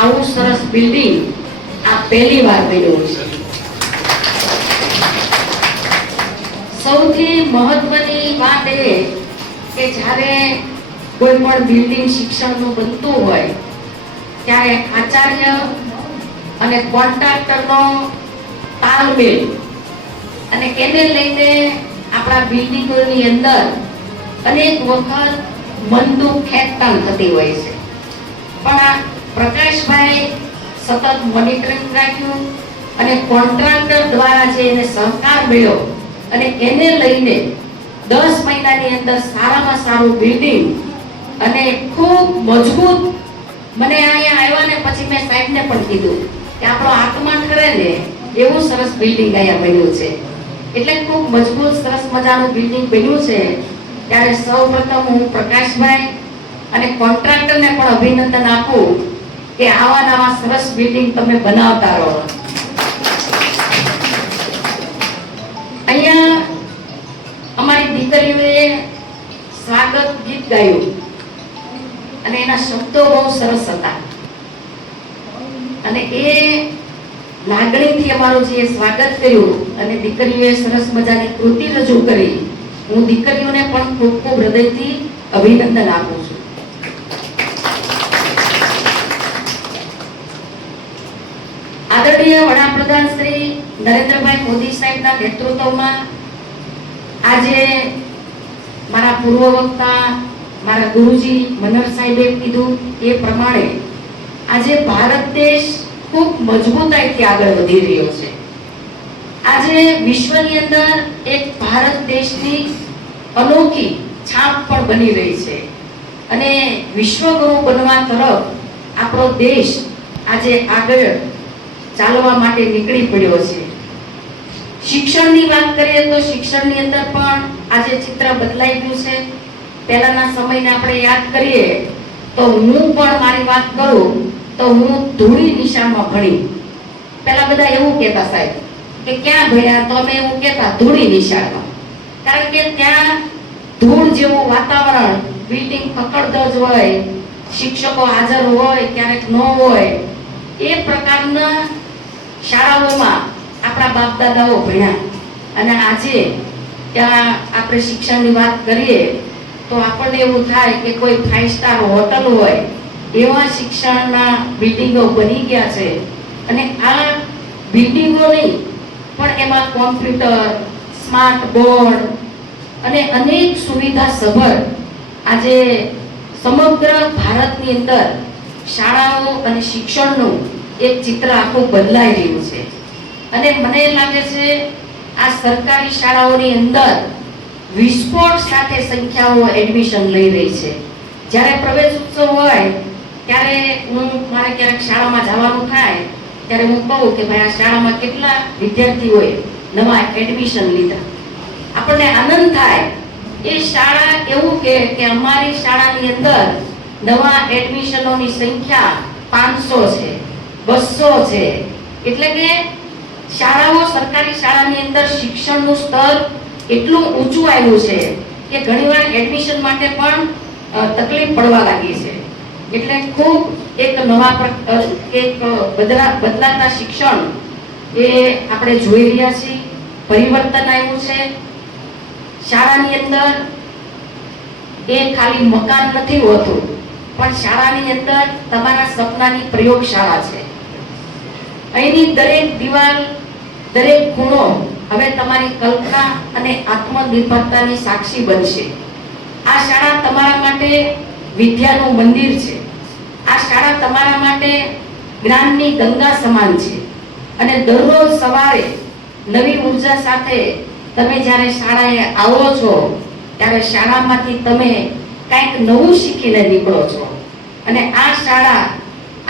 આવું સરસ બિલ્ડિંગ આ પહેલી વાર બન્યું છે સૌથી મહત્વની વાત એ કે જ્યારે કોઈ પણ બિલ્ડિંગ શિક્ષણનું બનતું હોય, ત્યારે આચાર્ય અને કોન્ટ્રાક્ટરનો તાલમેલ અને એને લઈને આપણા બિલ્ડિંગોની અંદર અનેક વખત મનદુખ ખેંચતાણ થતી હોય છે. પણ આ પ્રકાશભાઈ સતત મોનિટરિંગ રાખ્યું અને કોન્ટ્રાક્ટર દ્વારા જે એને સહકાર મળ્યો અને એને લઈને દસ મહિનાની અંદર સારામાં સારું બિલ્ડિંગ અને ખૂબ મજબૂત મને અહીંયા આવ્યા ને પછી મેં સાહેબને પણ કીધું કે આપણો આત્મા કરે ને એવું સરસ બિલ્ડિંગ અહીંયા બન્યું છે. એટલે ખૂબ મજબૂત સરસ મજાનું બિલ્ડિંગ બન્યું છે. ત્યારે સૌપ્રથમ હું પ્રકાશભાઈ અને કોન્ટ્રાક્ટરને પણ અભિનંદન આપું કે આવા નવા સરસ બિલ્ડિંગ તમે બનાવતા રહો. અહીંયા અમારી દીકરીઓએ સ્વાગત ગીત ગાયું. અને એના શબ્દો બહુ સરસ હતા. અને એ લાગણીથી અમારું જે સ્વાગત કર્યું અને દીકરીઓએ સરસ મજાની કૃતિ રજૂ કરી, હું દીકરીઓને પણ ખૂબ ખૂબ હૃદયથી અભિનંદન આપું વડાપ્રધાન શ્રી નરેન્દ્રભાઈ મોદી સાહેબના નેતૃત્વમાં આજે મારા પૂર્વ વક્તા, મારા ગુરુજી મનોહર સાહેબે કીધું એ પ્રમાણે આજે ભારત દેશ ખૂબ મજબૂતાઈથી આગળ વધી રહ્યો છે. આજે વિશ્વની અંદર એક ભારત દેશની અનોખી છાપ પણ બની રહી છે. અને વિશ્વગુરુ બનવા તરફ આપણો દેશ આજે આગળ ચાલવા માટે નીકળી પડ્યો છે. શિક્ષણની વાત કરીએ તો શિક્ષણની અંદર પણ આજે ચિત્ર બદલાઈ ગયું છે. પહેલાના સમયને આપણે યાદ કરીએ તો હું પણ મારી વાત કરું તો હું ધૂળી નિશાળમાં ભણી. પહેલા બધા એવું કહેતા સાહેબ કે ક્યાં ભણ્યા તો અમે એવું કહેતા ધૂળી નિશાળમાં. કારણ કે ત્યાં ધૂળ જેવું વાતાવરણ બિલ્ડિંગ પકડધજ હોય, શિક્ષકો હાજર હોય, ક્યારેક ન હોય. એ પ્રકારના શાળાઓમાં આપણા બાપ દાદાઓ ભણ્યા. અને આજે ત્યાં આપણે શિક્ષણની વાત કરીએ, તો આપણને એવું થાય કે કોઈ ફાઇવ સ્ટાર હોટલ હોય, એવા શિક્ષણના બિલ્ડિંગો બની ગયા છે. અને આ બિલ્ડિંગો નહીં, પણ એમાં કોમ્પ્યુટર, સ્માર્ટ બોર્ડ અને અનેક સુવિધા સભર આજે સમગ્ર ભારતની અંદર શાળાઓ અને શિક્ષણનું એક ચિત્ર આખું બદલાઈ રહ્યું છે. અને મને લાગે છે, આ સરકારી શાળાઓની અંદર વિસ્ફોટ સાથે સંખ્યાઓ એડમિશન લઈ રહી છે. જ્યારે પ્રવેશ ઉત્સવ હોય, ત્યારે હું મારે ક્યારેક શાળામાં જવાનું થાય, ત્યારે હું કહું કે ભાઈ, આ શાળામાં કેટલા વિદ્યાર્થીઓએ નવા એડમિશન લીધા. આપણને આનંદ થાય. એ શાળા એવું કે કે અમારી શાળાની અંદર નવા એડમિશનોની સંખ્યા પાંચસો છે. બસો છે. એટલે કે શાળાઓ, સરકારી શાળાની અંદર શિક્ષણનું સ્તર એટલું ઊંચું આવ્યું છે કે ઘણીવાર એડમિશન માટે પણ તકલીફ પડવા લાગી છે. એટલે ખૂબ એક નવા એક બદલા, બદલાતા શિક્ષણ એ આપણે જોઈ રહ્યા છીએ. પરિવર્તન આવ્યું છે. શાળાની અંદર એ ખાલી મકાન નથી હોતું, પણ શાળાની અંદર તમારા સપનાની પ્રયોગશાળા છે. અહીંની દરેક દિવાલ, દરેક ખૂણો હવે તમારી કલ્પના અને આત્મનિર્ભરતાની સાક્ષી બનશે. આ શાળા તમારા માટે વિદ્યાનું મંદિર છે. આ શાળા તમારા માટે જ્ઞાનની ગંગા સમાન છે. અને દરરોજ સવારે નવી ઊર્જા સાથે તમે જ્યારે શાળાએ આવો છો, ત્યારે શાળામાંથી તમે કંઈક નવું શીખીને નીકળો છો. અને આ શાળા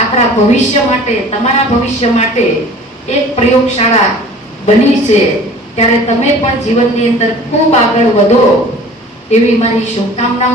આપણા ભવિષ્ય માટે, તમારા ભવિષ્ય માટે એક પ્રયોગશાળા બની છે. ત્યારે તમે પણ જીવનની અંદર ખૂબ આગળ વધો એવી મારી શુભકામનાઓ